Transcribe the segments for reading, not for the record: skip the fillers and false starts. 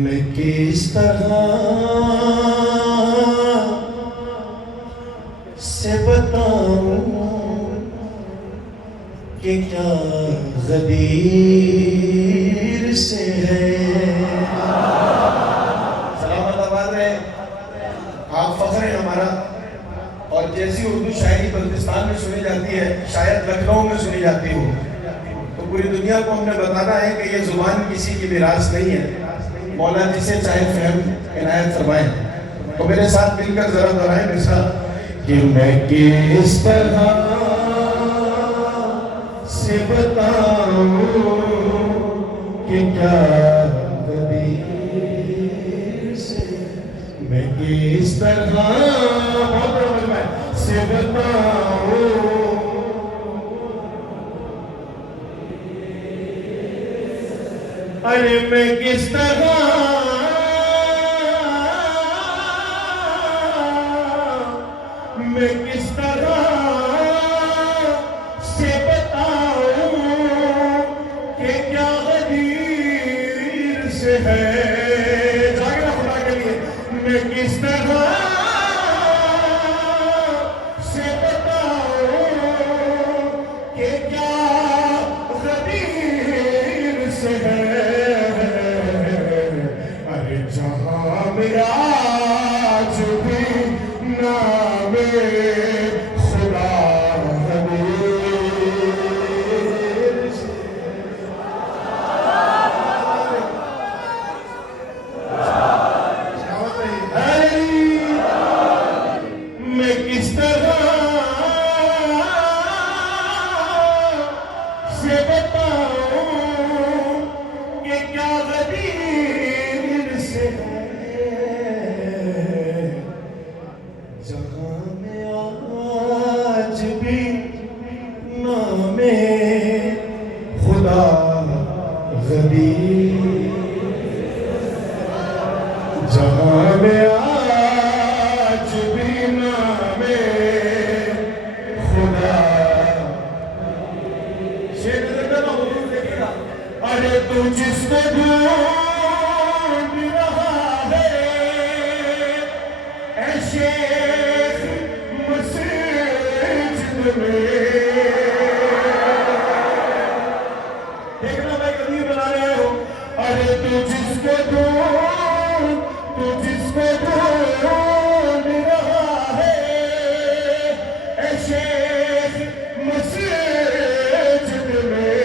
मैं किस तरह से बताऊं कि क्या गदीर से है। सलामत आबाद रहे, आप फख्र है हमारा। और जैसी उर्दू शायरी बल्तिस्तान में सुनी जाती है, शायद लखनऊ में सुनी जाती हो, तो पूरी दुनिया को हमने बताना है कि ये जुबान किसी की विरासत नहीं है। मौला जिसे चाहे फहम इनायत फरमाए। तो मेरे साथ मिलकर जरा दोहराएं मेरे साथ कि मैं किस तरह से बताऊं कि क्या कदीर से, मैं किस तरह से बताऊं, अरे मैं किस तरह से बताऊं कि क्या गदीर से है। जागना खुदा के लिए, मैं किस तरह से बताऊं कि क्या गदीर से है। अरे जहां मेरा आज भी नाम खुदा मैं किस तरह से बताऊं कि क्या गदीर से है। जहां में आज भी नामे खुदा गदीर, जहां में आज भी नामे खुदा। शेर देखिएगा, अरे तू जिसको ढूंढ रहा है ऐ शेख मस्जिद में, देखना भाई कभी बना रहे हो। अरे तू जिसको ढूंढ रहा है ऐ शेख मस्जिद में,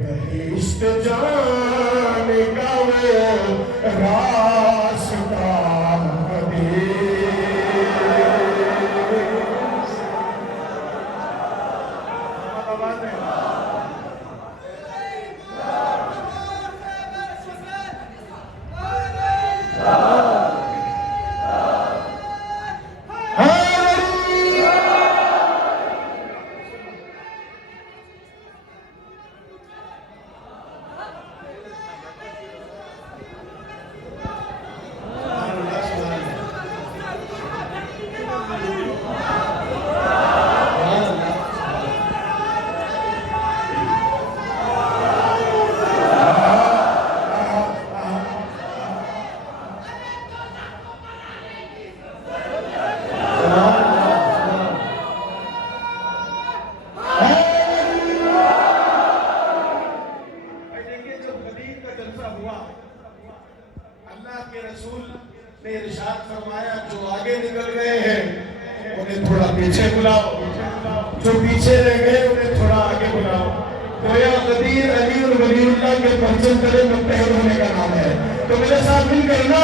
बहिश्त जाने का वो रास्ता इरशाद फरमाया, जो आगे निकल गए हैं उन्हें थोड़ा पीछे बुलाओ, जो पीछे रह गए उन्हें थोड़ा आगे बुलाओ। तो या गदीर अली और वलीउल्लाह के परचम तले मुत्तहिद होने का नाम है। तो मेरे साथ मिलकर ना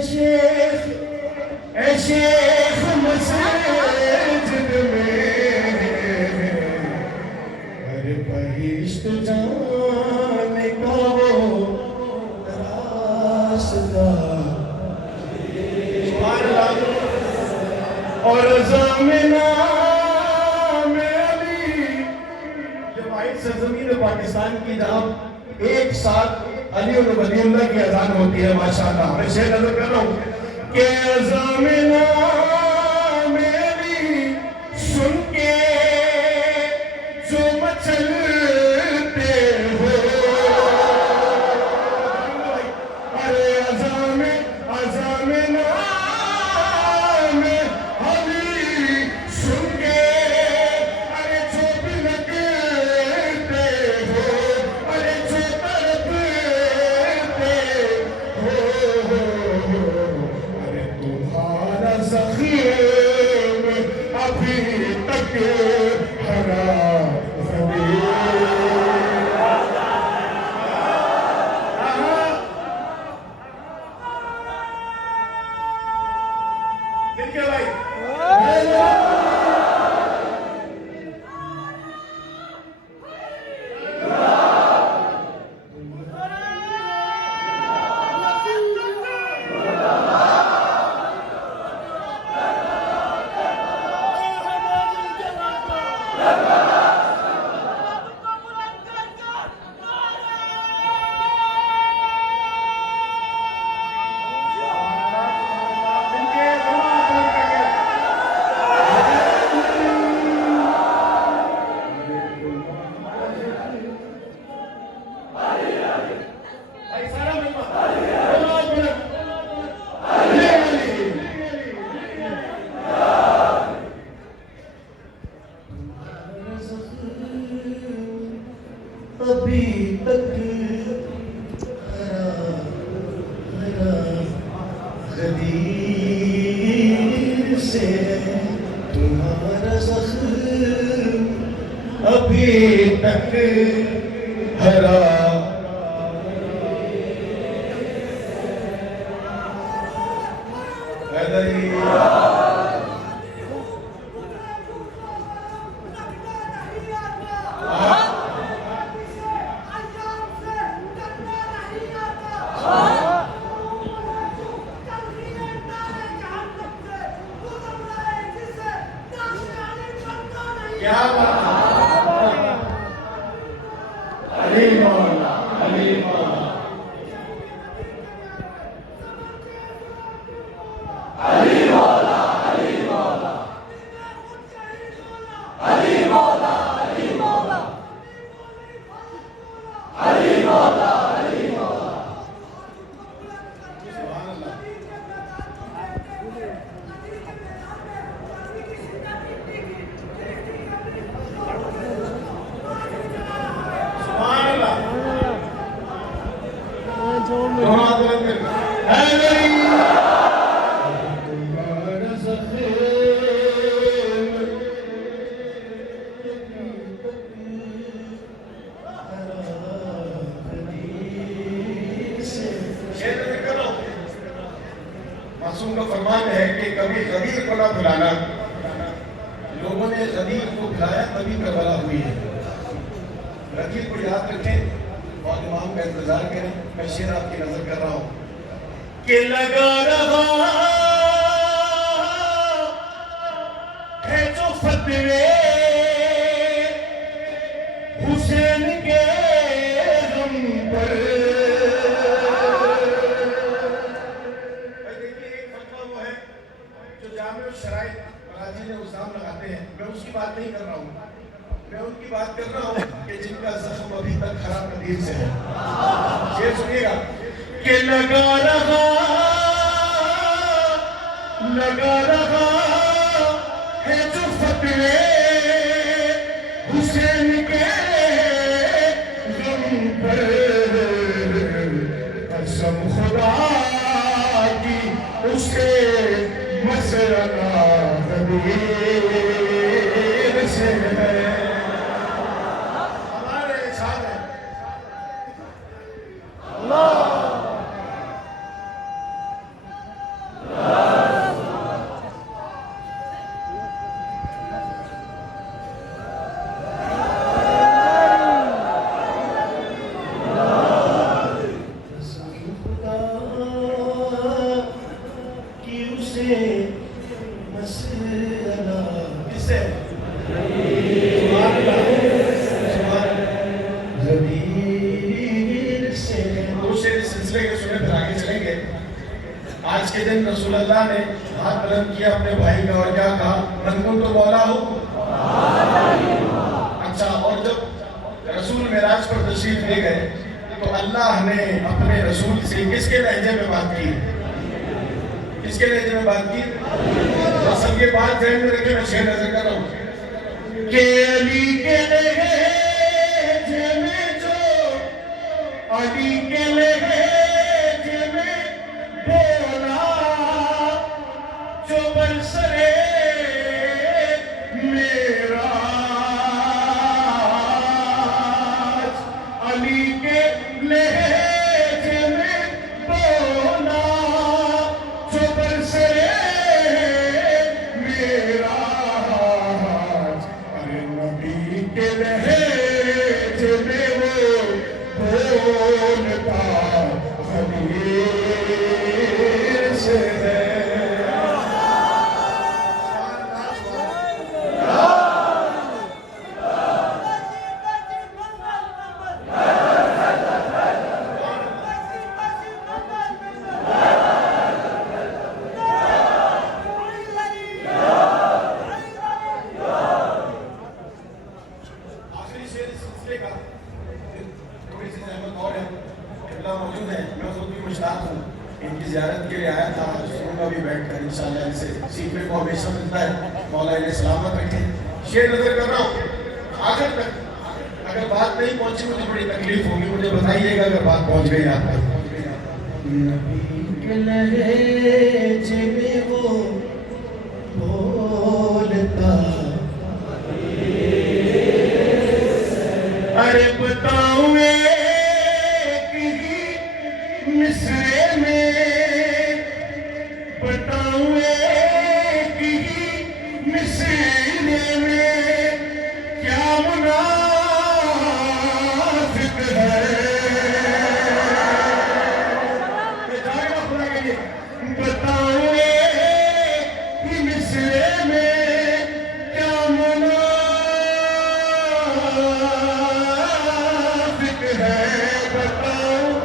शेख मस्जिद में अरे बहिश्त जाने का वो रास्ता और ज़मीना में अली ये वाहिद सरजमीन पाकिस्तान की जहाँ एक साथ अली और वलीउल्लाह की अजान होती है माशाअल्लाह। मैं शेर नजर कर रहा हूँ कि ज़मीना मेरी सुन के जो मचलते हो अरे अज़ामिना में अली सुन के अरे जो भी लगते हो अरे जो तड़पते हो अरे तुम्हारा ज़ख़ीम अभी तक हरा अभी तक हरा गदीर से तुम्हारा ज़ख़्म अभी तक हरा क्या बात अली मौला अली मौला अली मौला अली मौला अली मौला अली मौला अली मौला अली मौला मासूम का फरमान है कि कभी गदीर को ना भुलाना। लोगों ने गदीर को भुलाया तभी करबला हुई है। गदीर को याद रखें और इमाम का इंतजार करें। मैं शेर आपकी नजर कर रहा हूँ कि लगा रहा है जो फतवे हुसैन के गम पर। शराइत मराजी ने उल्जाम लगाते हैं, मैं उसकी बात नहीं कर रहा हूँ, मैं उनकी बात कर रहा हूँ कि जिनका जख्म अभी तक खराब नदीर से है। ये सुनिएगा कि लगा रहा है जो फतवे हुसैन के गम पर। कसम खुदा की उसे मसला गदीर से है। हमारे साथ है अल्लाह के आज के दिन रसूलुल्लाह ने हाथ बुलंद किया अपने भाई का और क्या कहा, मन कुंतु मौला हो। अच्छा, और जब रसूल मेराज पर तशरीफ ले गए तो अल्लाह ने अपने रसूल से किसके लहजे में बात की? किसके लहजे में बात की? तो सबके बात ध्यान में रखे, मैं शेर नजर कर रहा हूँ कि अली के लहजे में जो, अली के लहजे में बोला जो बरसरे मेरा, अली के लहजे में बोला जो बरसरे मेरा, अरे नबी के लहजे में वो बोलता खलील से है। मौजूद है, मैं खुद भी मुश्ताक हूँ, इनकी ज़ियारत के लिए आया था। सुनूंगा भी बैठकर इंशाअल्लाह, इनसे सीखने को हमेशा मिलता है। मौला इन्हें सलामत रखे। शेर नजर कर रहा हूँ आखिर तक, अगर बात नहीं पहुंची मुझे बड़ी तकलीफ होगी, मुझे बताइएगा अगर बात पहुंच गई आप तक। नबी के लहजे में वो बोलता, अरे बताऊं मिसरे में, बताऊं एक ही मिसरे में क्या मुनाफिक है, बताऊं एक ही मिसरे में क्या मुनाफिक है, बताऊं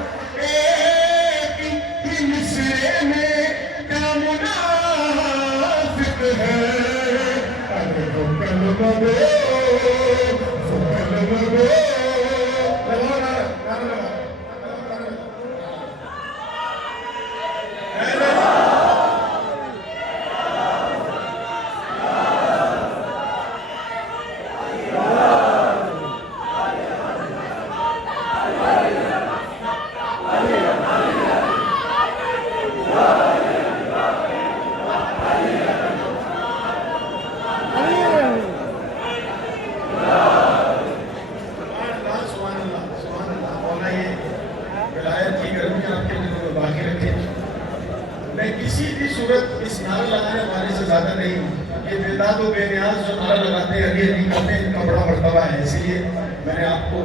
मैं किसी भी सूरत इस नारा लगाने वाले से ज्यादा नहीं हूँ। ये बेदाद और बेनियाज जो नारा लगाते हैं, अली अली करते हैं, इनका बड़ा मर्तबा है। इसीलिए मैंने आपको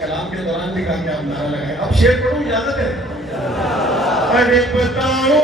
कलाम के दौरान भी कहा कि आप नारा लगाएं। अब शेर पढ़ूं, इजाजत है? अरे बताओ